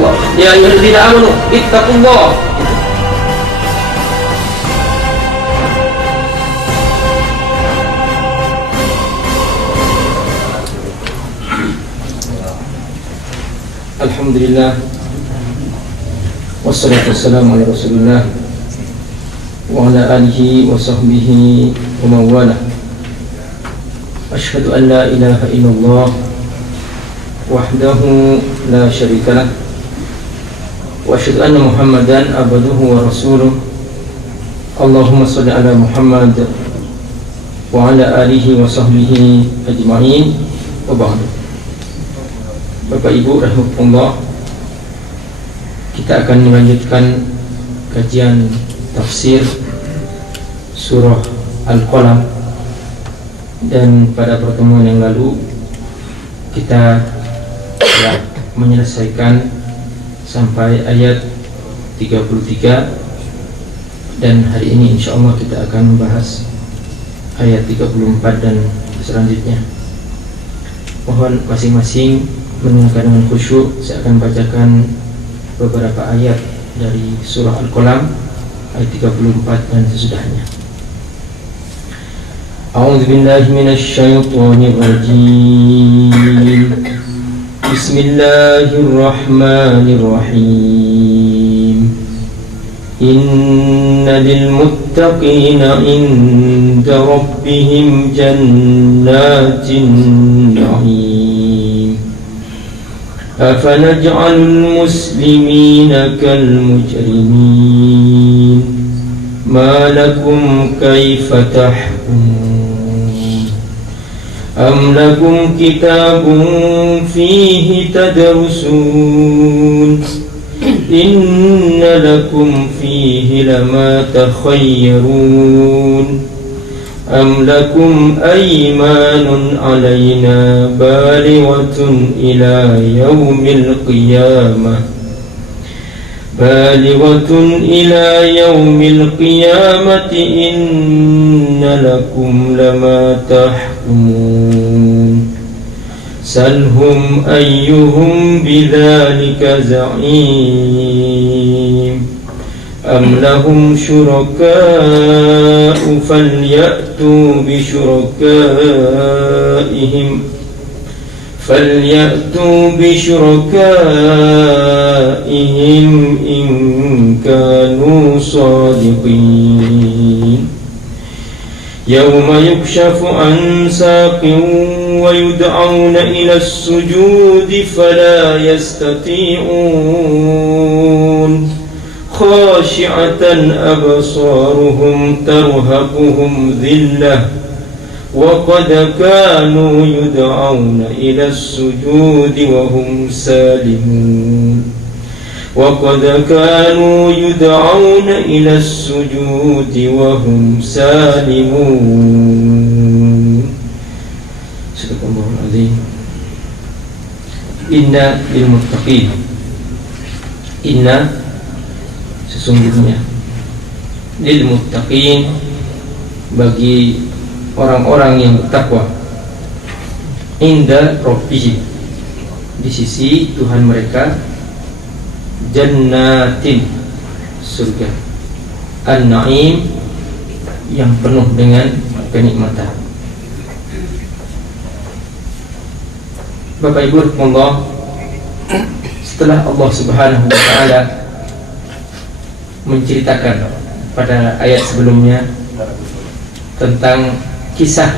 Allah. Ya ayyuhalladzina amanu ittaqullah. Alhamdulillah, wassalatu wassalamu ala rasulillah wa ala alihi wa sahbihi wa mawala. Ashhadu an la ilaha illallah wahdahu la syarika lah, wa ashhadu anna Muhammadan abduhu wa rasuluh. Allahumma shalli ala Muhammad wa ala alihi wa sahbihi ajma'in, wa ba'du. Bapak Ibu rahimakumullah, kita akan melanjutkan kajian tafsir surah Al-Qalam. Dan pada pertemuan yang lalu kita telah menyelesaikan sampai ayat 33, dan hari ini insyaallah kita akan membahas ayat 34 dan selanjutnya. Mohon masing-masing mendengarkan dengan khusyuk. Saya akan bacakan beberapa ayat dari surah Al-Qalam ayat 34 dan sesudahnya. A'udzu billahi minasy syaithanir rajim. Bismillahirrahmanirrahim. Inna lil muttaqina inda rabbihim jannatin na'im. أفنجعل المسلمين كالمجرمين ما لكم كيف تحكمون أم لكم كتاب فيه تدرسون إن لكم فيه لما تخيرون أم لكم أيمان علينا بالغة إلى يوم القيامة إن لكم لما تحكمون سلهم أيهم بذلك زعيم أم لهم شركاء فليأتوا بشركائهم إن كانوا صادقين يوم يكشف عن ساق ويدعون إلى السجود فلا يستطيعون خاشعة أبصارهم ترهقهم ذلة وقد كانوا يدعون إلى السجود وهم سالمون Sadaqallahul azim. Inna lil muttaqin. Inna sesungguhnya, lil muttaqin bagi orang-orang yang bertakwa, inda rabbihim di sisi Tuhan mereka, jannatin surga, an-na'im yang penuh dengan kenikmatan. Bapak Ibu rahimakumullah, setelah Allah Subhanahu wa taala menceritakan pada ayat sebelumnya tentang kisah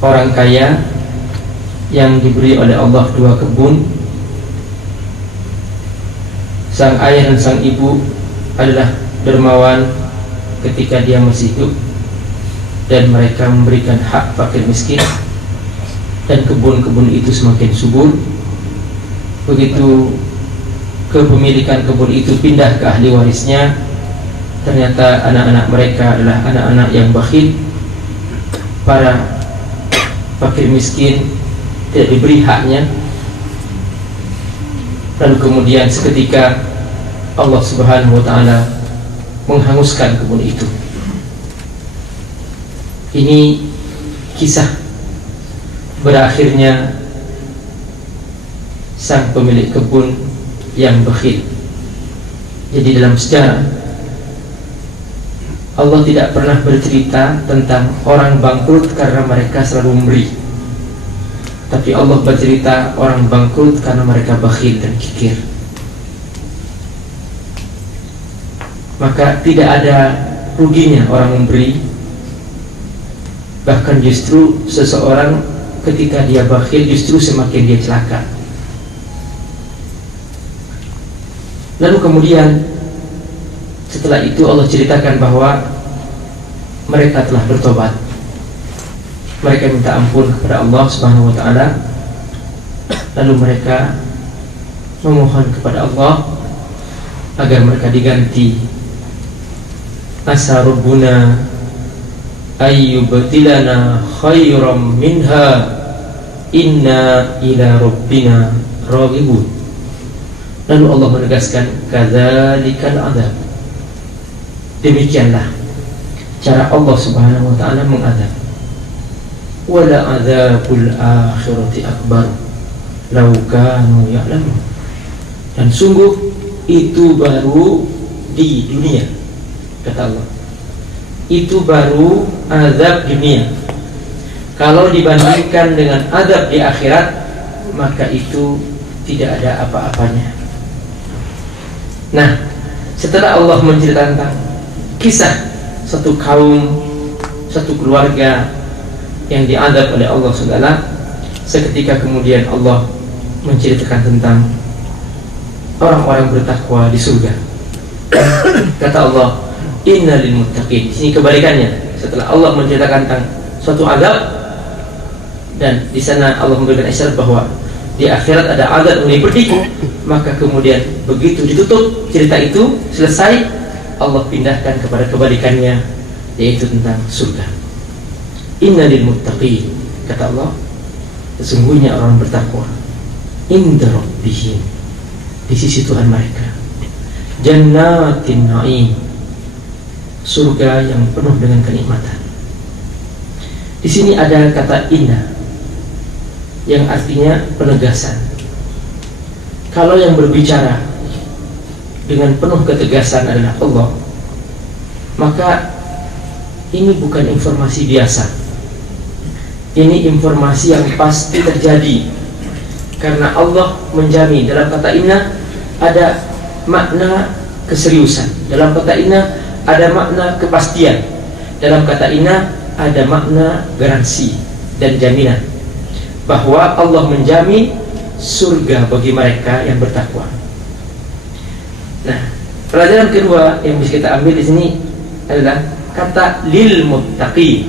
orang kaya yang diberi oleh Allah 2 kebun. Sang ayah dan sang ibu adalah dermawan ketika dia masih hidup, dan mereka memberikan hak fakir miskin, dan kebun-kebun itu semakin subur. Begitu kepemilikan kebun itu pindah ke ahli warisnya, ternyata anak-anak mereka adalah anak-anak yang bakhil. Para fakir miskin tidak diberi haknya. Lalu kemudian seketika Allah Subhanahu wa taala menghanguskan kebun itu. Ini kisah berakhirnya sang pemilik kebun yang bakhil. Jadi dalam sejarah Allah tidak pernah bercerita tentang orang bangkrut karena mereka selalu memberi, tapi Allah bercerita orang bangkrut karena mereka bakhil dan kikir. Maka tidak ada ruginya orang memberi, bahkan justru seseorang ketika dia bakhil justru semakin dia celaka. Lalu kemudian setelah itu Allah ceritakan bahwa mereka telah bertobat. Mereka minta ampun kepada Allah Subhanahu wa taala. Lalu mereka memohon kepada Allah agar mereka diganti. Asa rabbuna ayyubtilana khairam minha inna ila rabbina raghibun. Lalu Allah menegaskan kadzalikal adzab. Demikianlah cara Allah Subhanahu wa taala mengadab. Wala adzabul akhirati akbar law kanu ya'lamun. Dan sungguh itu baru di dunia, kata Allah. Itu baru azab dunia. Kalau dibandingkan dengan azab di akhirat, maka itu tidak ada apa-apanya. Nah, setelah Allah menceritakan tentang kisah satu kaum, satu keluarga yang diadab oleh Allah SWT, seketika kemudian Allah menceritakan tentang orang-orang bertakwa di surga. Kata Allah, Inna lil muttaqin. Di sini kebalikannya. Setelah Allah menceritakan tentang suatu azab, dan di sana Allah memberikan isyarat bahwa di akhirat ada azab yang pedih, maka kemudian begitu ditutup cerita itu selesai, Allah pindahkan kepada kebalikannya, yaitu tentang surga. Inna lil muttaqin, kata Allah, sesungguhnya orang bertakwa inda rabbihim, di sisi Tuhan mereka, jannatin na'im, surga yang penuh dengan kenikmatan. Di sini ada kata inna yang artinya penegasan. Kalau yang berbicara dengan penuh ketegasan adalah Allah, maka ini bukan informasi biasa. Ini informasi yang pasti terjadi, karena Allah menjamin. Dalam kata inna ada makna keseriusan, dalam kata inna ada makna kepastian, dalam kata inna ada makna garansi dan jaminan bahwa Allah menjamin surga bagi mereka yang bertakwa. Nah, pelajaran kedua yang bisa kita ambil di sini adalah kata lil muttaqi,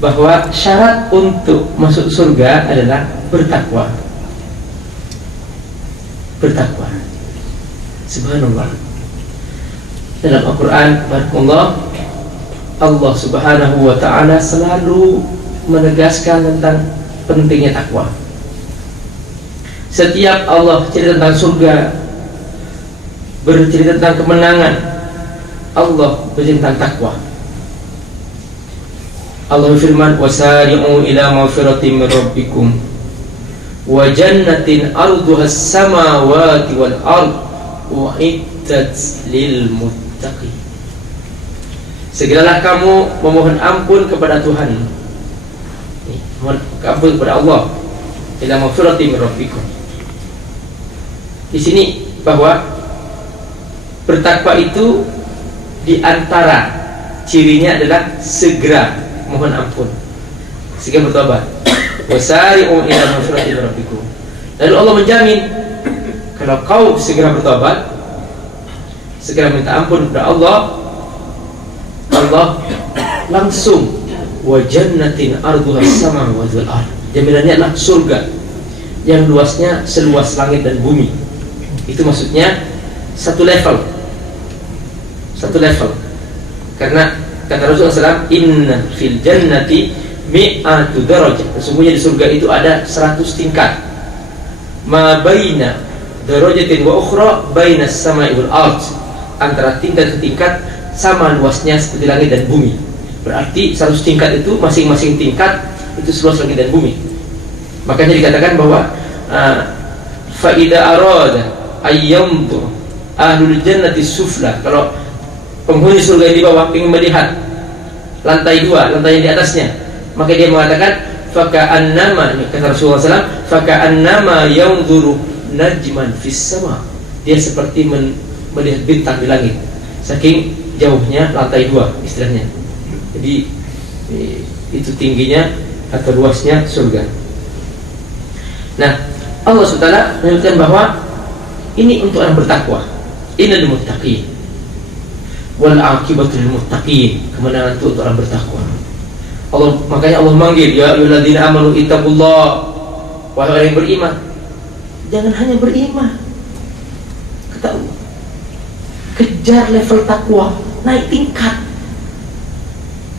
bahwa syarat untuk masuk surga adalah bertakwa. Bertakwa. Subhanallah. Dalam Al-Quran, barakallah, Allah Subhanahu wa ta'ala selalu menegaskan tentang pentingnya takwa. Setiap Allah cerita tentang surga, bercerita tentang kemenangan, Allah bercerita tentang takwa. Allah firman, wasari'u ila maghfiratin min rabbikum wa jannatin arduha as-samawati wal ard u'iddat lil muttaqin. Segeralah kamu memohon ampun kepada Tuhan, mohon ampun kepada Allah, ila maghfiratin min rabbikum. Di sini bahwa bertakwa itu di antara cirinya adalah segera mohon ampun, segera bertobat. Wasari'u ila maghfiratin min rabbikum. Lalu Allah menjamin kalau kau segera bertobat, segera minta ampun kepada Allah, Allah langsung wa jannatin arduha as-samawati wal ard. Jaminannya adalah surga yang luasnya seluas langit dan bumi. Itu maksudnya satu level. Satu level. Karena kata Rasulullah SAW, inna fil jannati mi'atu darajah. Sesungguhnya di surga itu ada 100 tingkat. Ma baina darajatin wa ukhra baina as-sama'i wal ard. Antara tingkat ke tingkat sama luasnya seperti langit dan bumi. Berarti 100 tingkat itu masing-masing tingkat itu seluas langit dan bumi. Makanya dikatakan bahwa fa idza arada ayyamtu ahlul jannati sufla, kalau penghuni surga yang di bawah ingin melihat lantai 2, lantai yang di atasnya, maka dia mengatakan faka'annama, kata Rasulullah SAW, faka'annama yanzuru najman fis sama, dia seperti melihat bintang di langit, saking jauhnya lantai 2 istilahnya. Jadi itu tingginya atau luasnya surga. Nah, Allah SWT menyebutkan bahwa ini untuk orang bertakwa, innal muttaqin wal aqibatu lil muttaqin, kemenangan itu untuk orang bertakwa. Allah, makanya Allah manggil, ya ayyuhalladzina amanu ittaqullah, wahai orang yang beriman, jangan hanya beriman, kata Allah, kejar level takwa, naik tingkat,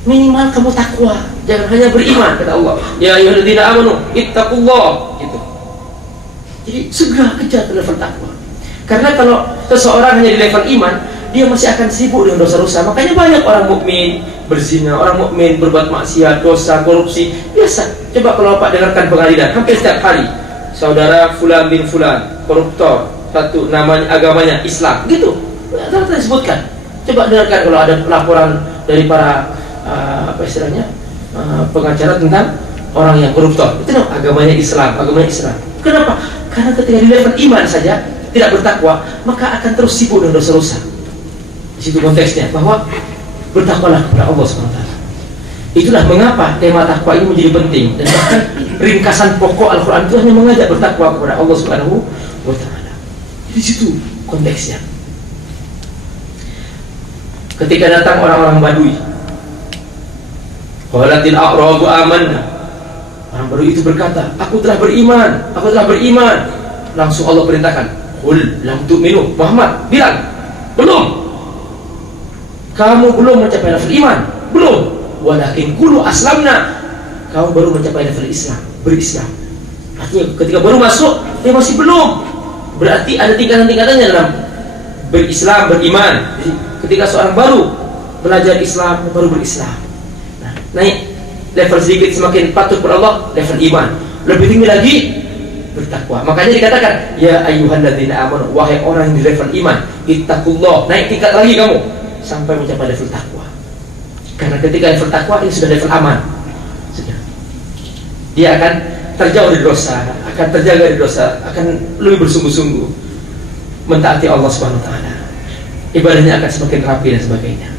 minimal kamu takwa, jangan hanya beriman, kata Allah, ya ayyuhalladzina amanu ittaqullah, gitu. Jadi segera kejar ke level takwa, karena kalau seseorang hanya di level iman, dia masih akan sibuk dengan dosa-dosa. Makanya banyak orang mukmin berzina, orang mukmin berbuat maksiat, dosa, korupsi, biasa. Coba kalau Pak dengarkan pengadilan, hampir setiap hari, saudara fulan bin fulan, koruptor, satu namanya agamanya Islam, gitu. Ternyata disebutkan. Coba dengarkan kalau ada laporan dari para pengacara tentang orang yang koruptor, itu agamanya Islam, agamanya Islam. Kenapa? Karena ketika di level iman saja tidak bertakwa, maka akan terus sibuk dengan dosa-dosa. Di situ konteksnya bahwa bertakwalah kepada Allah SWT. Itulah mengapa tema takwa ini menjadi penting, dan bahkan ringkasan pokok Al-Quran itu hanya mengajak bertakwa kepada Allah SWT. Di situ konteksnya. Ketika datang orang-orang Badui, qalatil a'rabu amanna, orang Badui itu berkata, aku telah beriman, aku telah beriman. Langsung Allah perintahkan, qul lam tu'minu, Muhammad bilang, belum, kamu belum mencapai level iman, belum, walakin qulu aslamna, kamu baru mencapai level Islam, berislam. Artinya ketika baru masuk, dia masih belum, berarti ada tingkatan-tingkatannya dalam berislam, beriman. Jadi, ketika seorang baru belajar Islam, baru berislam, nah, naik level sedikit, semakin patuh kepada Allah, level iman, lebih tinggi lagi bertakwa. Makanya dikatakan, ya ayyuhalladzina amanu, wahai orang yang di level iman, ittaqullah, naik tingkat lagi kamu sampai mencapai level takwa. Karena ketika level takwa ini sudah level aman, dia akan terjauh dari dosa, akan terjaga dari dosa, akan lebih bersungguh-sungguh mentaati Allah SWT. Ibadahnya akan semakin rapi dan sebagainya.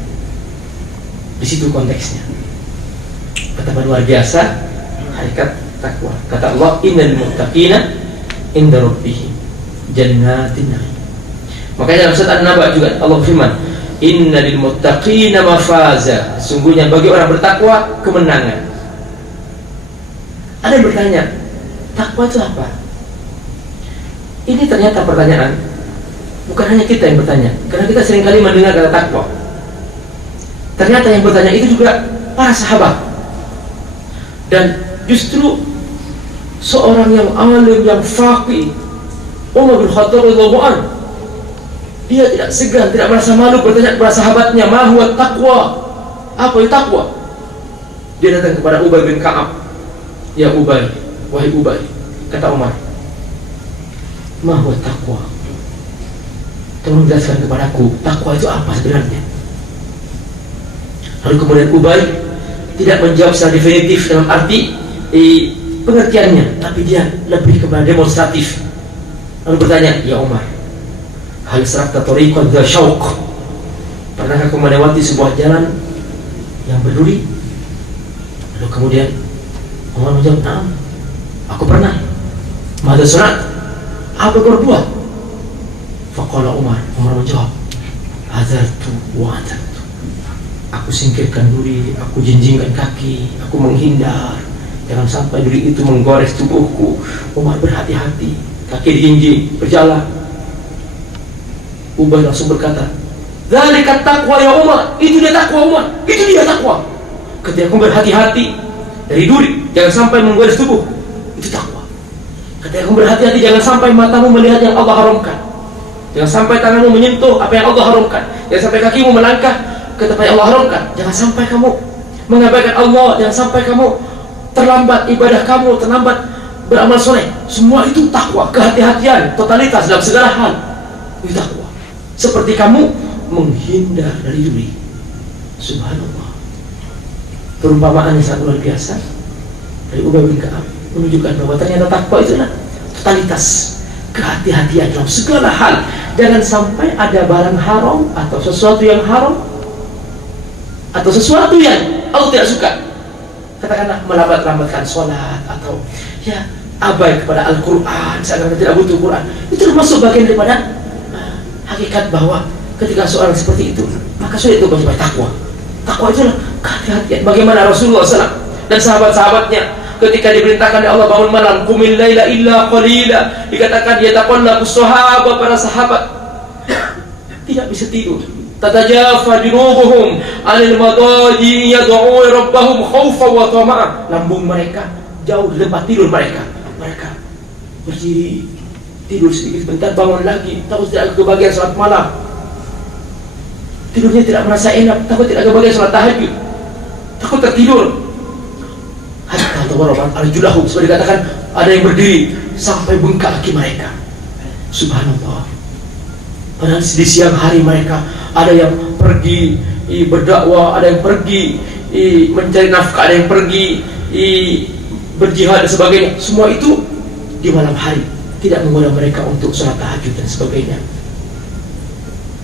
Di situ konteksnya. Betapa luar biasa hakikat takwa. Kata Allah, innal muttaqina inda rabbihim jannatin na'im. Makanya dalam surat An-Naba juga Allah firman, innal muttaqina mafaza, sungguhnya bagi orang bertakwa kemenangan. Ada yang bertanya, takwa itu apa? Ini ternyata pertanyaan, bukan hanya kita yang bertanya, karena kita seringkali mendengar kata takwa. Ternyata yang bertanya itu juga para sahabat. Dan justru seorang yang alim, yang faqih, Umar bin Khattab radhiyallahu anhu, dia tidak segan, tidak merasa malu bertanya kepada sahabatnya, ma huwa taqwa? Apa itu takwa? Dia datang kepada Ubay bin Ka'ab. Ya Ubay, wahai Ubay, kata Umar, ma huwa taqwa? Tolong jelaskan kepadaku, takwa itu apa sebenarnya? Lalu kemudian Ubay tidak menjawab secara definitif dalam arti pengertiannya, tapi dia lebih kepada demonstratif. Lalu bertanya, ya Umar, hal sarakta tariqan dha syauq, pernahkah kau melewati sebuah jalan yang berduri? Lalu kemudian Umar menjawab, "Na'am, aku pernah." Madza sunat? Apa kau berbuat? Faqala Umar menjawab, "Hadartu wa hadartu." Aku singkirkan duri, aku jinjingkan kaki, aku menghindar, jangan sampai duri itu menggores tubuhku. Umar berhati-hati, kaki dijinjing, berjalan. Ubay langsung berkata, "Dzalika taqwa ya Umar." Itu dia takwa Umar, itu dia takwa. Ketika kamu berhati-hati dari duri, jangan sampai menggores tubuh, itu takwa. Ketika kamu berhati-hati, jangan sampai matamu melihat yang Allah haramkan, jangan sampai tanganmu menyentuh apa yang Allah haramkan, jangan sampai kakimu melangkah ke tempat yang Allah haramkan, jangan sampai kamu mengabaikan Allah, jangan sampai kamu terlambat ibadah kamu, terlambat beramal soleh, semua itu takwa, kehati-hatian, totalitas dalam segala hal. Itu takwa. Seperti kamu menghindar dari duri. Subhanallah. Perumpamaan yang sangat luar biasa dari Ubay bin Ka'ab menunjukkan bahwa ternyata takwa itu adalah totalitas, kehati-hatian dalam segala hal. Jangan sampai ada barang haram atau sesuatu yang haram atau sesuatu yang Allah tidak suka. Katakanlah melambat-lambatkan sholat atau ya abai kepada Al-Quran, seakan-akan tidak butuh Quran. Itu termasuk bagian daripada hakikat bahwa ketika seorang seperti itu, maka sudah itu mencapai takwa. Takwa itu adalah kehati-hatian. Bagaimana Rasulullah SAW dan sahabat-sahabatnya ketika diperintahkan oleh Allah bangun malam, qumil laila illa qalila, dikatakan yataqallabu sahaba, para sahabat tidak bisa tidur. Tatajafa junubuhum 'anil madaji yad'u rabbahum khaufan wa tama'an. Lambung mereka jauh di tempat tidur mereka. Mereka berdiri, tidur sedikit sebentar, bangun lagi, takut tidak kebagian salat malam. Tidurnya tidak merasa enak, takut tidak kebagian salat tahajud, takut tertidur. Hatta tawarabat al-julahum, seperti dikatakan ada yang berdiri sampai bengkak kaki mereka. Subhanallah. Padahal di siang hari mereka ada yang pergi berdakwah, ada yang pergi mencari nafkah, ada yang pergi berjihad dan sebagainya. Semua itu di malam hari, tidak menggoda mereka untuk sholat tahajud dan sebagainya.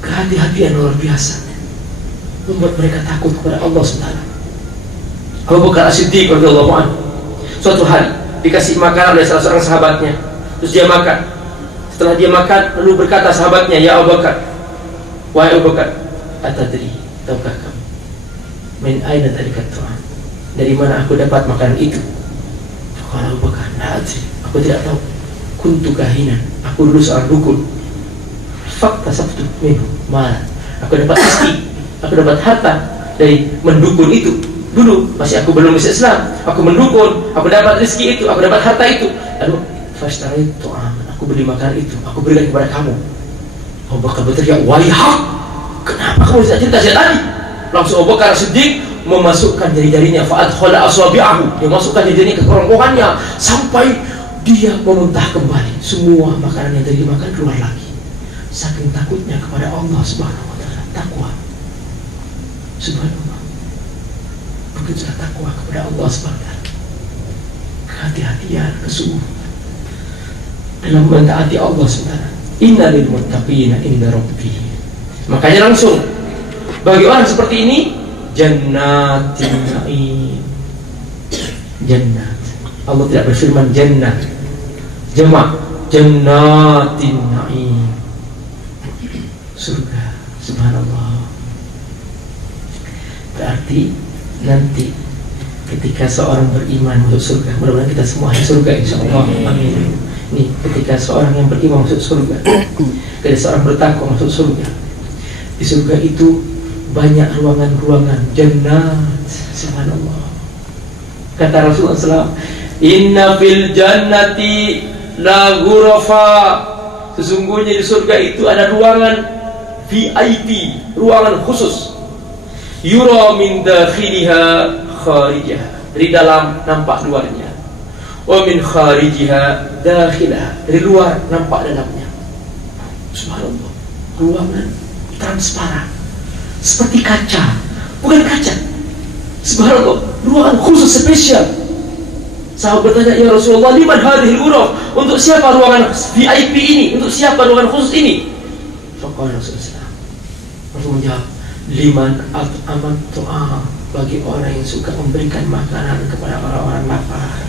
Kehati-hatian luar biasa membuat mereka takut kepada Allah SWT. Abu Bakar As-Siddiq radhiyallahu anhu suatu hari dikasih makanan oleh salah seorang sahabatnya, terus dia makan. Setelah dia makan, lalu berkata sahabatnya, ya Abu Bakar, wahai Abu Bakar, atadri, tahukah kamu, min aina dzalika ta'am, dari mana aku dapat makanan itu? Kalau Abu Bakar, la adri, aku tidak tahu. Kuntu kahinan, aku dulu seorang dukun. Fakta sabtu minhu malan, aku dapat rezeki, aku dapat harta dari mendukun itu. Dulu masih aku belum masuk Islam, aku mendukun, aku dapat rezeki itu, aku dapat harta itu. Lalu fashtaritu ta'am, aku beli makanan itu, aku berikan kepada kamu. Abu Bakar berteriak, waihak, kenapa kamu tidak cerita saya tadi? Langsung Abu Bakar Siddiq memasukkan jari-jarinya, fa'adkhala asabi'ahu, dia masukkan jari-jarinya ke kerongkongannya sampai dia memuntah kembali semua makanan yang tadi dimakan keluar lagi. Saking takutnya kepada Allah Subhanahu wa ta'ala, takwa. Subhanallah. Begitulah takwa kepada Allah Subhanahu wa ta'ala. Kehati-hatian, kesungguhan dalam mentaati Allah SWT. Inna lil muttaqina inda rabbihim. Makanya langsung bagi orang seperti ini jannatin na'im. Jannat. Allah tidak berfirman jannah jamak, jannatin na'im, surga. Subhanallah. Berarti nanti ketika seorang beriman masuk surga, mudah-mudahan kita semua surga insyaallah. Amin. Nih, ketika seorang yang beriman masuk surga, ketika seorang bertakwa masuk surga, di surga itu banyak ruangan-ruangan jannat. Subhanallah. Kata Rasulullah SAW, inna fil jannati la ghurafa, sesungguhnya di surga itu ada ruangan VIP, ruangan khusus. Yura min dakhiliha kharijah, dari dalam nampak luarnya. Wa min kharijiha dakhilah, dari luar nampak dalamnya. Subhanallah. Ruangan transparan seperti kaca, bukan kaca. Subhanallah, ruangan khusus spesial. Sahabat bertanya, ya Rasulullah, liman hadhil ghuraf, untuk siapa ruangan VIP ini, untuk siapa ruangan khusus ini? Faqala Rasulullah, Rasul menjawab, liman at'amat tu'am, bagi orang yang suka memberikan makanan kepada orang-orang lapar.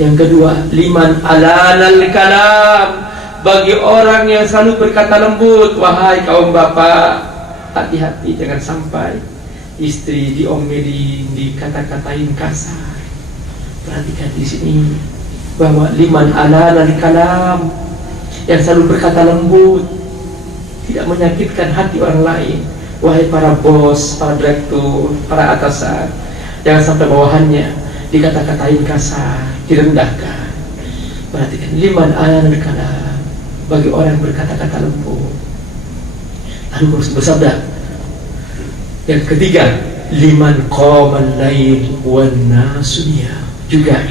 Yang kedua, liman alanal kalam, bagi orang yang selalu berkata lembut. Wahai kaum bapak, hati-hati jangan sampai istri diomelin, dikata-katain kasar. Perhatikan di sini bahwa liman alanal kalam, yang selalu berkata lembut, tidak menyakitkan hati orang lain. Wahai para bos, para direktur, para atasan, jangan sampai bawahannya dikata-katain kasar, direndahkan. Perhatikan, liman alanal kalam, bagi orang yang berkata-kata lembut. Lalu bersabda yang ketiga, liman qamal lail wan nasu niyam, juga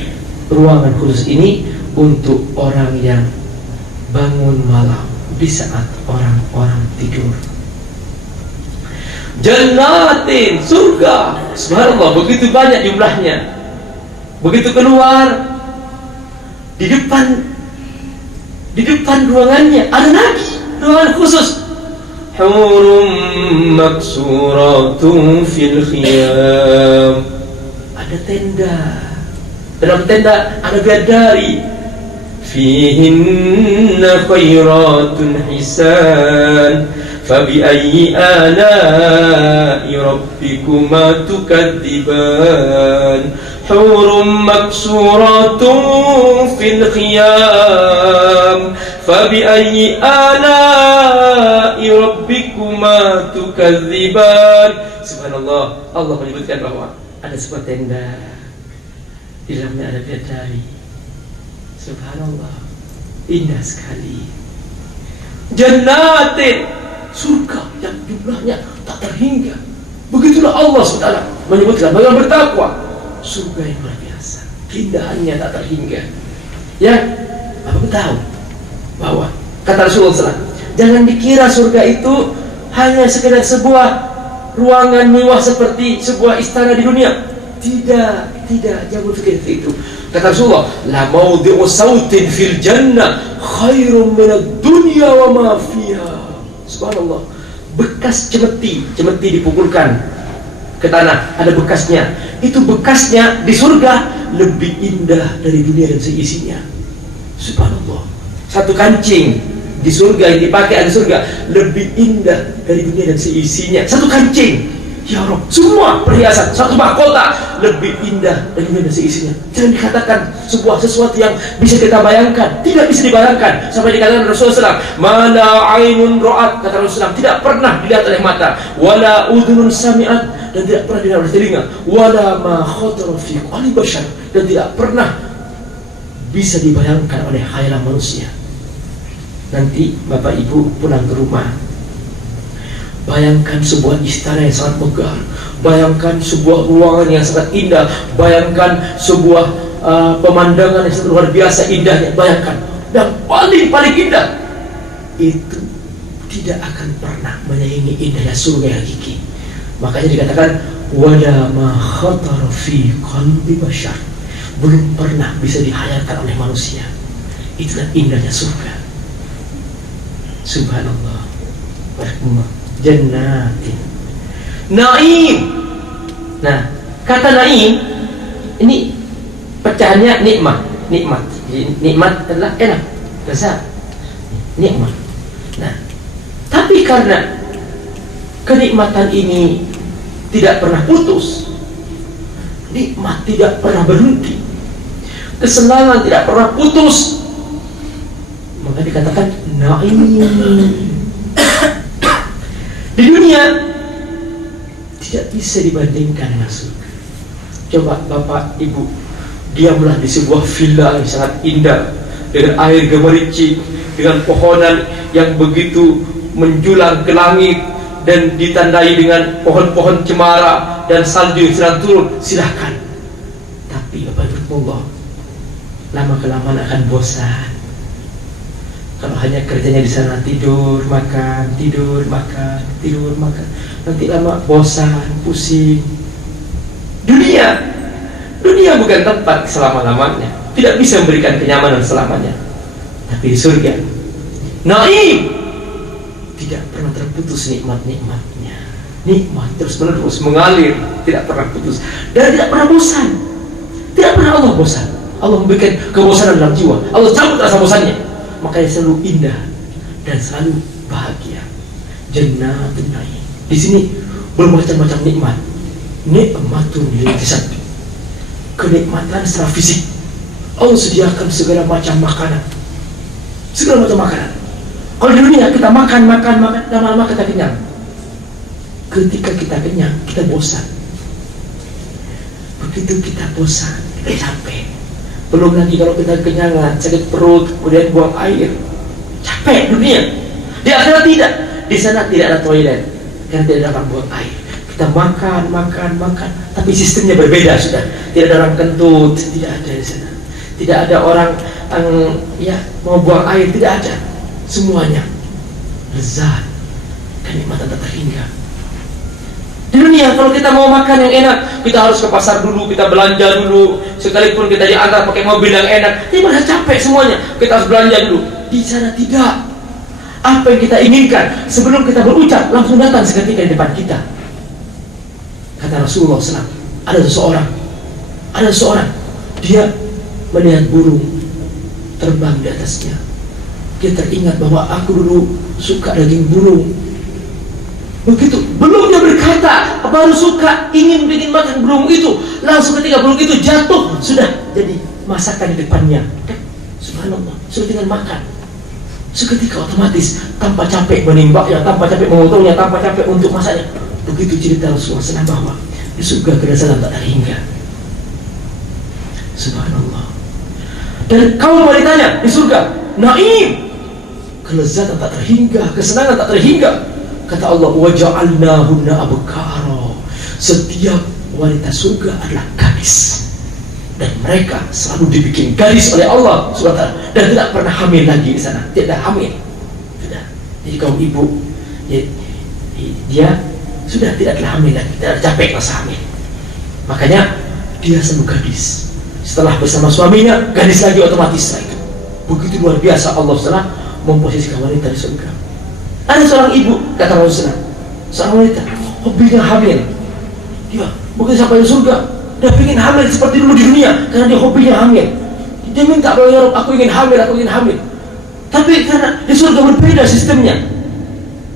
ruangan khusus ini untuk orang yang bangun malam di saat orang-orang tidur. Jannatin, surga, subhanallah, begitu banyak jumlahnya. Begitu keluar, di depan ruangannya ada lagi ruangan khusus. Hurum maksuratun fil khiyam. Ada tenda. Dalam tenda ada bidadari. Fihinna khairatun hisan. Fabi ayyi ala'i rabbikuma tukadziban. Hurum maksuratun fil khiyam. Fabi ayyi ala'i rabbikuma tukadziban. Subhanallah, Allah menyebutkan bahwa ada sebuah tenda, di dalamnya ada bidadari. Subhanallah, indah sekali. Jannatin, surga yang jumlahnya tak terhingga. Begitulah Allah SWT menyebutkan bagi orang bertakwa, surga yang luar biasa, keindahannya tak terhingga. Ya, apa tahu bahwa kata Rasulullah SAW, jangan dikira surga itu hanya sekedar sebuah ruangan mewah seperti sebuah istana di dunia. Tidak, jangan berpikir itu. Kata Rasulullah, la maudhi'u sautin fil jannah khairum minad dunya wa ma fiha. Subhanallah, bekas cemeti dipukulkan ke tanah, ada bekasnya. Itu bekasnya di surga lebih indah dari dunia dan seisinya. Subhanallah, satu kancing di surga yang dipakai di surga lebih indah dari dunia dan seisinya. Satu kancing, ya Rabb, semua perhiasan, satu mahkota lebih indah dari dunia dan seisinya. Jangan dikatakan sesuatu yang bisa kita bayangkan, tidak bisa dibayangkan. Sampai dikatakan Rasulullah SAW, mana ainun ra'at, kata Rasulullah SAW, tidak pernah dilihat oleh mata, wala udhunun sami'at, dan tidak pernah dilihat oleh telinga, wala ma khatara fi qalbi bashar, dan tidak pernah bisa dibayangkan oleh khayalan manusia. Nanti Bapak Ibu pulang ke rumah, bayangkan sebuah istana yang sangat megah, bayangkan sebuah ruangan yang sangat indah, bayangkan sebuah pemandangan yang sangat luar biasa indahnya, bayangkan. Dan paling indah itu tidak akan pernah menyaingi indahnya surga yang hakiki. Makanya dikatakan wala ma khatara fi qalbi bashar, belum pernah bisa dihayalkan oleh manusia. Itulah indahnya surga. Subhanallah, barakallah. Jannatin, naim. Nah, kata naim ini pecahannya nikmat. Nikmat adalah enak, lezat, nikmat. Nah, tapi karena kenikmatan ini tidak pernah putus, nikmat tidak pernah berhenti, kesenangan tidak pernah putus, maka dikatakan naim. Di dunia tidak bisa dibandingkan dengan surga. Coba Bapak Ibu diamlah di sebuah villa yang sangat indah, dengan air gemericik, dengan pohonan yang begitu menjulang ke langit, dan ditandai dengan pohon-pohon cemara dan salju yang sedang turun. Silahkan. Tapi Bapak Ibu, lama-kelamaan akan bosan. Kalau hanya kerjanya di sana tidur, makan, nanti lama bosan, pusing. Dunia bukan tempat selama-lamanya, tidak bisa memberikan kenyamanan selamanya. Tapi di surga, naim, tidak pernah terputus nikmat-nikmatnya. Nikmat terus-menerus mengalir, tidak pernah putus, dan tidak pernah bosan. Tidak pernah Allah bosan. Allah memberikan kebosanan dalam jiwa, Allah cabut rasa bosannya. Makanya selalu indah dan selalu bahagia. Jannatul naim. Di sini bermacam-macam nikmat. Nikmatun lil jasad, kenikmatan secara fisik. Allah sediakan segala macam makanan. Kalau di dunia kita makan, lama-lama kita kenyang. Ketika kita kenyang, kita bosan. Begitu kita bosan, kita capek. Belum lagi kalau kita kenyangan, sakit perut, kemudian buang air, capek dunia. Di akhirat tidak. Di sana tidak ada toilet, karena tidak ada orang buang air. Kita makan, tapi sistemnya berbeda sudah. Tidak ada orang kentut, tidak ada di sana. Tidak ada orang yang mau buang air, tidak ada. Semuanya lezat, kenikmatan tak terhingga. Di dunia kalau kita mau makan yang enak, kita harus ke pasar dulu, kita belanja dulu. Sekalipun kita diantar pakai mobil yang enak, ini malah capek semuanya. Kita harus belanja dulu. Di sana tidak. Apa yang kita inginkan sebelum kita berucap langsung datang seketika di depan kita. Kata Rasulullah SAW, ada seseorang, dia melihat burung terbang di atasnya. Dia teringat bahwa aku dulu suka daging burung. Begitu, belum dia berkata, baru suka, ingin makan burung itu, langsung ketika burung itu jatuh, sudah jadi masakan di depannya. Subhanallah, sudah tinggal makan. Seketika otomatis, tanpa capek menimbaknya, tanpa capek memotongnya, tanpa capek untuk masaknya. Begitu cerita Rasulullah SAW bahwa di surga kelezatan tak terhingga. Subhanallah. Dan kaum wanitanya di surga, naim, kelezatan tak terhingga, kesenangan tak terhingga. Kata Allah, waja'alnahunna abkara. Setiap wanita surga adalah gadis, dan mereka selalu dibikin gadis oleh Allah SWT, dan tidak pernah hamil lagi di sana. Tidak hamil. Sudah. Jadi kaum ibu, dia sudah tidak hamil lagi, tidak capek rasa hamil. Makanya dia selalu gadis. Setelah bersama suaminya, gadis lagi otomatis lagi. Begitu luar biasa Allah SWT memposisikan wanita di surga. Ada seorang ibu, kata Rasulullah, seorang wanita, hobinya hamil. Dia begitu sampai di surga, dia ingin hamil seperti dulu di dunia, karena dia hobinya hamil. Dia minta, ya Rabb, aku ingin hamil. Tapi karena di surga berbeda sistemnya,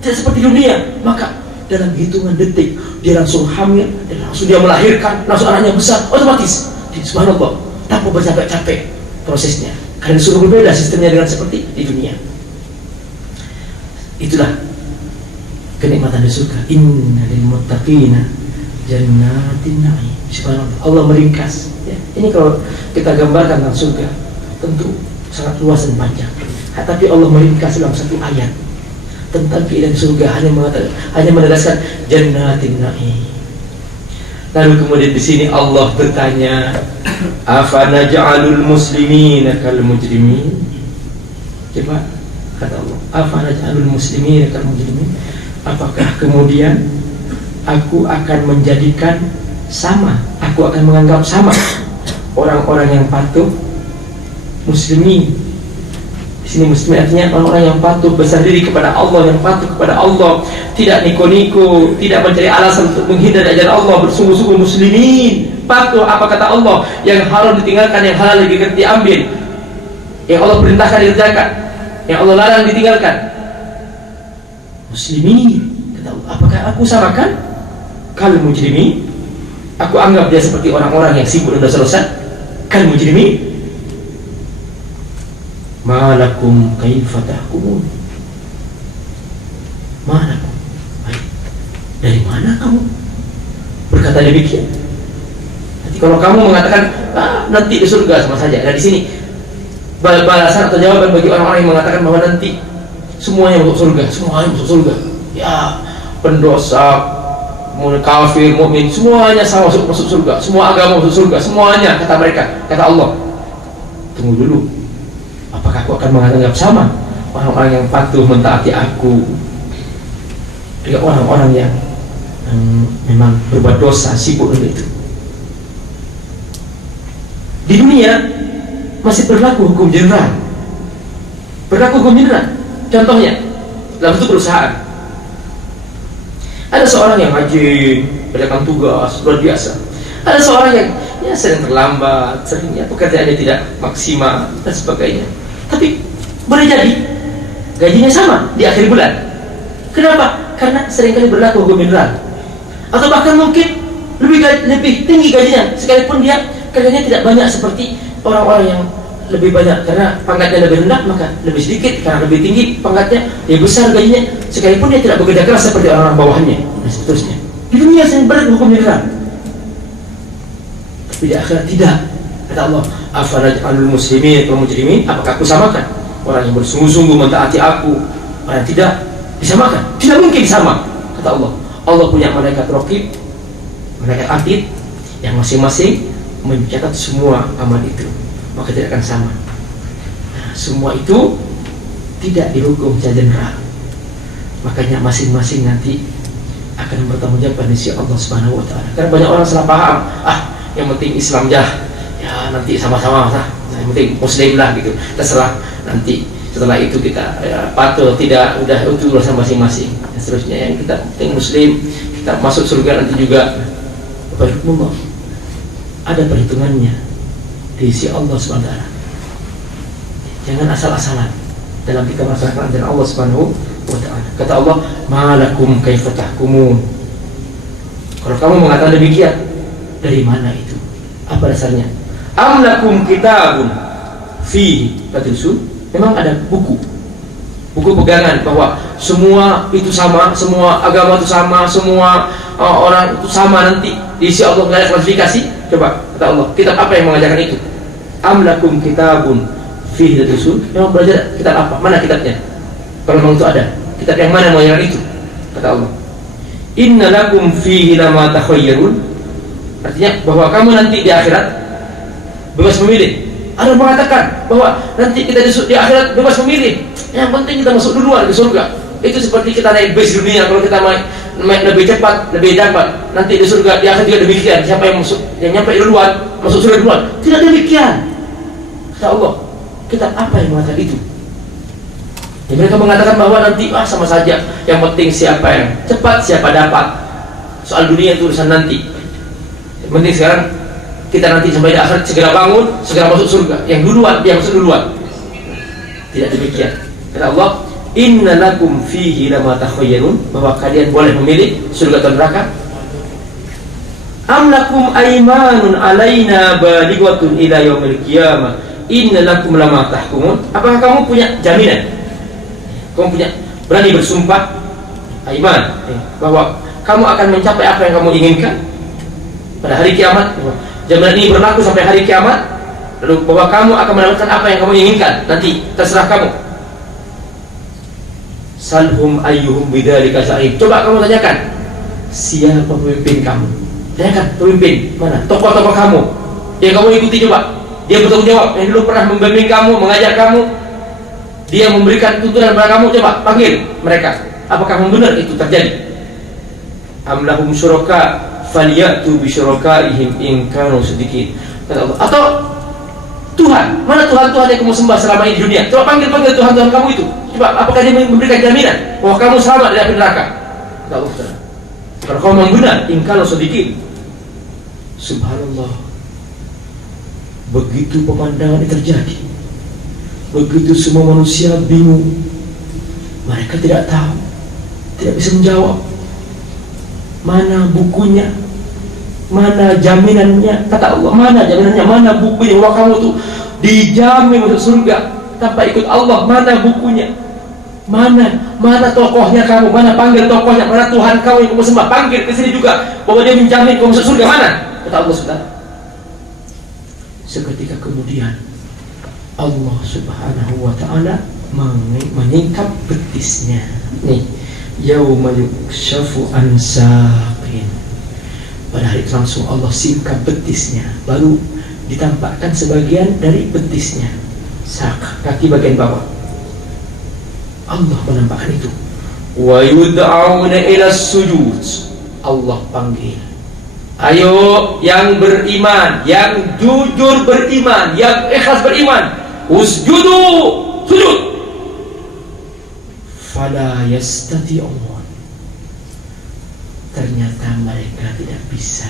tidak seperti dunia, maka dalam hitungan detik dia langsung hamil, dan langsung dia melahirkan, langsung anaknya besar, otomatis. Subhanallah, tanpa bercapek-capek prosesnya. Karena di surga berbeda sistemnya dengan seperti di dunia. Itulah kenikmatan di surga. Inna lil muttaqina jannatin na'im. Subhanallah, Allah meringkas ya. Ini kalau kita gambarkan tentang surga tentu sangat luas dan panjang. Tapi Allah meringkas dalam satu ayat tentang keindahan surga, hanya menegaskan jannatin na'im. Lalu kemudian di sini Allah bertanya, afanaj'alul muslimina kal mujrimin? Coba, kata Allah, afanaj'alul muslimina kal mujrimin? Apakah kemudian aku akan menjadikan sama, aku akan menganggap sama orang-orang yang patuh muslimin? Di sini muslimin artinya orang-orang yang patuh, besar diri kepada Allah, yang patuh kepada Allah, tidak niko-niko, tidak mencari alasan untuk menghindar ajaran Allah, bersungguh-sungguh muslimin. Patuh apa kata Allah, yang haram ditinggalkan, yang halal diambil, yang Allah perintahkan dikerjakan, yang Allah larang ditinggalkan. Muslimin, kata Allah. Apakah aku samakan kal mujrimin? Aku anggap dia seperti orang-orang yang sibuk dan dosa-dosa? Kal mujrimin? Malakum kaifa tahkumun? Malakum, dari mana kamu berkata demikian? Nanti kalau kamu mengatakan nanti di surga sama saja. Nah di sini balasan atau jawaban bagi orang-orang yang mengatakan bahwa nanti semuanya masuk surga, ya pendosa, kafir, mukmin, semuanya sama masuk surga, semua agama masuk surga, semuanya, kata mereka. Kata Allah, tunggu dulu, apakah aku akan menganggap sama orang-orang yang patuh mentaati aku dengan orang-orang yang memang berbuat dosa, sibuk dengan itu? Di dunia masih berlaku hukum general. Contohnya dalam satu perusahaan ada seorang yang rajin mengerjakan tugas luar biasa, ada seorang yang sering terlambat, seringnya pekerjaannya tidak maksimal dan sebagainya. Tapi boleh jadi gajinya sama di akhir bulan. Kenapa? Karena seringkali berlaku hukum general, atau bahkan mungkin lebih tinggi gajinya, sekalipun dia kerjanya tidak banyak seperti orang-orang yang lebih banyak, karena pangkatnya lebih rendah maka lebih sedikit, karena lebih tinggi pangkatnya lebih besar gajinya, sekalipun dia tidak bekerja keras seperti orang-orang bawahnya, dan seterusnya. Di dunia sering berlaku hukum general, tapi di akhirat tidak. Kata Allah, afanaj'alul muslimin wal mujrimin? Apakah aku samakan orang yang bersungguh-sungguh mentaati aku, orang yang tidak disamakan? Tidak mungkin sama. Kata Allah, Allah punya malaikat raqib, malaikat atid, yang masing-masing mencatat semua amal itu. maka tidak akan sama. Nah, semua itu tidak dihukum secara general. Makanya masing-masing nanti akan bertanggung jawab pada sisi Allah Subhanahu wa taala. Karena banyak orang salah paham, yang penting Islam ya nanti sama-sama yang penting muslim lah gitu. Terserah nanti setelah itu kita patuh tidak, udah itu urusan masing-masing. Dan seterusnya yang kita penting muslim, kita masuk surga nanti juga berhubung ada perhitungannya di sisi Allah Subhanahu wa taala. Jangan asal-asalan dalam kita melaksanakan ajaran Allah Subhanahu wa taala. Kata Allah, "Malakum kaifa tahkumun?" Kalau kamu mengatakan demikian, dari mana itu? Apa dasarnya? Am lakum kitabun fihi tadrusun? Memang ada buku pegangan bahwa semua itu sama, semua agama itu sama, semua orang itu sama nanti di sisi Allah, nggak ada klasifikasi. Coba kata Allah, kitab apa yang mengajarkan itu? Am lakum kitabun fihi tadrusun? Memang belajar kitab apa? Mana kitabnya? Kalau memang itu ada, kitab yang mana mengajarkan itu? Kata Allah, inna lakum fihi lama takhayyarun. Artinya bahwa kamu nanti di akhirat bebas memilih. Ada yang mengatakan bahwa nanti kita di akhirat bebas memilih. Yang penting kita masuk duluan ke surga. Itu seperti kita naik bis dunia, kalau kita naik lebih cepat, lebih dapat. Nanti di surga, di akhirat juga demikian. Siapa yang masuk, yang nyampe duluan, masuk surga duluan. Tidak demikian. Kata Allah, kita apa yang mengatakan itu? Ya, mereka mengatakan bahwa nanti sama saja. Yang penting siapa yang cepat, siapa dapat. Soal dunia itu urusan nanti. Yang penting sekarang kita nanti sampai di akhirat segera bangun, segera masuk surga. Yang duluan, dia masuk duluan. Tidak demikian. Kata Allah, inna lakum fihi lama takhayyarun, bahwa kalian boleh memilih surga atau neraka. Am lakum aymanun alaina balighatun ila yaumil qiyamah inna lakum lama tahkumun. Apakah kamu punya jaminan? Kamu punya berani bersumpah aiman bahwa kamu akan mencapai apa yang kamu inginkan pada hari kiamat? Jaminan ini berlaku sampai hari kiamat, lalu bahwa kamu akan mendapatkan apa yang kamu inginkan nanti, terserah kamu. Salhum ayyuhum bidzalika sa'id. Coba kamu tanyakan, siapa pemimpin kamu? Tanyakan pemimpin mana? Tokoh-tokoh kamu yang kamu ikuti, coba. Dia bertanggung jawab, yang dulu pernah membimbing kamu, mengajar kamu, dia memberikan tuntunan kepada kamu. Coba panggil mereka. Apakah benar itu terjadi? Am lahum syuraka faliyatu bisyurakaihim in kanu shadiqin. Kata Allah, atau Tuhan, mana Tuhan-Tuhan yang kamu sembah selama ini di dunia? Coba panggil Tuhan-Tuhan kamu itu. Coba, apakah dia memberikan jaminan bahwa kamu selamat dari api neraka? Kata Allah, kalau kamu memang benar, in kanu shadiqin. Subhanallah. Begitu pemandangan ini terjadi, begitu semua manusia bingung, mereka tidak tahu, tidak bisa menjawab. Mana bukunya? Mana jaminannya? Kata Allah, mana jaminannya? Mana bukunya bahwa kamu tuh dijamin masuk surga tanpa ikut Allah? Mana bukunya? Mana tokohnya kamu? Mana panggil tokohnya? Mana Tuhan kamu yang kamu sembah? Panggil ke sini juga bahwa dia menjamin kamu masuk surga. Mana? Kata Allah Subhanahu. Seketika kemudian Allah Subhanahu wa taala menyingkap betisnya. Nih, yauma yukshafu an saqin. Pada hari itu langsung Allah singkap betisnya, baru ditampakkan sebagian dari betisnya, sak, kaki bagian bawah. Allah menampakkan itu. Wa yud'auna ila sujud. Allah panggil, ayo yang beriman, yang jujur beriman, yang ikhlas beriman, usjudu, sujud. Fala yastati'un. Ternyata mereka tidak bisa.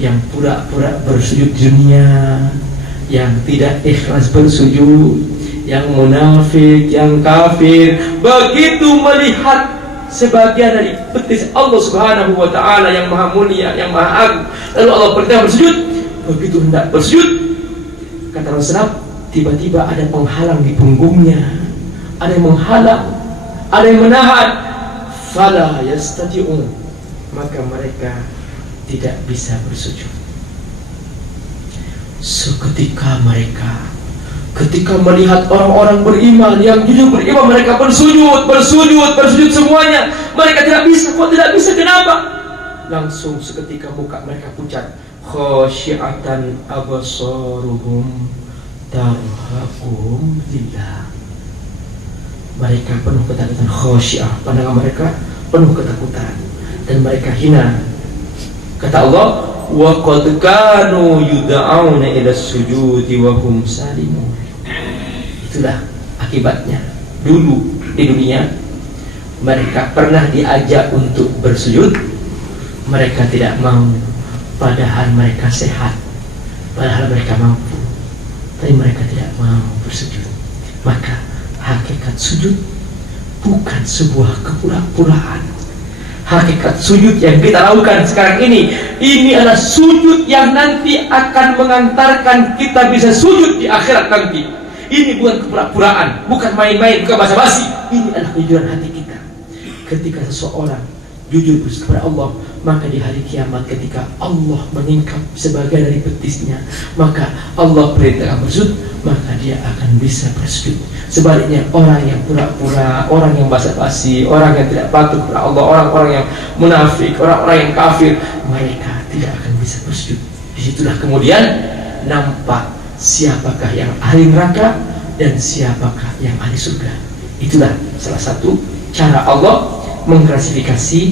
Yang pura-pura bersujud dunia, yang tidak ikhlas bersujud, yang munafik, yang kafir, begitu melihat sebagian dari betis Allah Subhanahu wa taala yang maha mulia, yang maha agung, lalu Allah perintah bersujud, begitu hendak bersujud, kata Rasulullah, tiba-tiba ada penghalang di punggungnya, ada yang menghalang, ada yang menahan. Fala yastati'un, maka mereka tidak bisa bersujud. Seketika mereka, ketika melihat orang-orang beriman yang jujur beriman, mereka bersujud semuanya. Mereka tidak bisa. Kok tidak bisa? Kenapa? langsung seketika muka mereka pucat. Khasyi'atan absaruhum tarhaquhum dhillah. Mereka penuh ketakutan. Khasyi'ah, pandangan mereka penuh ketakutan dan mereka hina. Kata Allah, wa qad kanu yud'auna ila sujudi wa hum salimun. Itulah akibatnya. Dulu di dunia mereka pernah diajak untuk bersujud, mereka tidak mau, padahal mereka sehat, padahal mereka mampu, tapi mereka tidak mau bersujud. Maka hakikat sujud bukan sebuah kepura-puraan. Hakikat sujud yang kita lakukan sekarang ini adalah sujud yang nanti akan mengantarkan kita bisa sujud di akhirat nanti. Ini bukan kepura-puraan, bukan main-main, bukan basa-basi. Ini adalah kejujuran hati kita. Ketika seseorang jujur kepada Allah, maka di hari kiamat ketika Allah meningkap sebagian dari betisnya, maka Allah perintahkan bersujud, maka dia akan bisa bersujud. Sebaliknya orang yang pura-pura, orang yang basa-basi, orang yang tidak patuh kepada Allah, orang-orang yang munafik, orang-orang yang kafir, mereka tidak akan bisa bersujud. Disitulah kemudian nampak siapakah yang ahli neraka dan siapakah yang ahli surga. Itulah salah satu cara Allah mengklasifikasi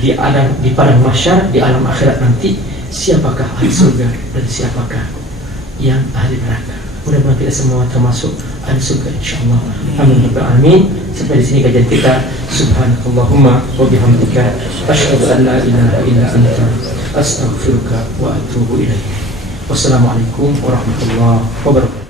di padang mahsyar, di alam akhirat nanti, siapakah ahli surga dan siapakah yang ahli neraka. Mudah-mudahan kita semua termasuk ahli surga insyaallah. Amin ya rabbal alamin. Sampai di sini kajian kita. Subhanakallahumma wa bihamdika asyhadu an la ilaha illa anta astaghfiruka wa atubu ilaik. Wassalamualaikum warahmatullahi wabarakatuh.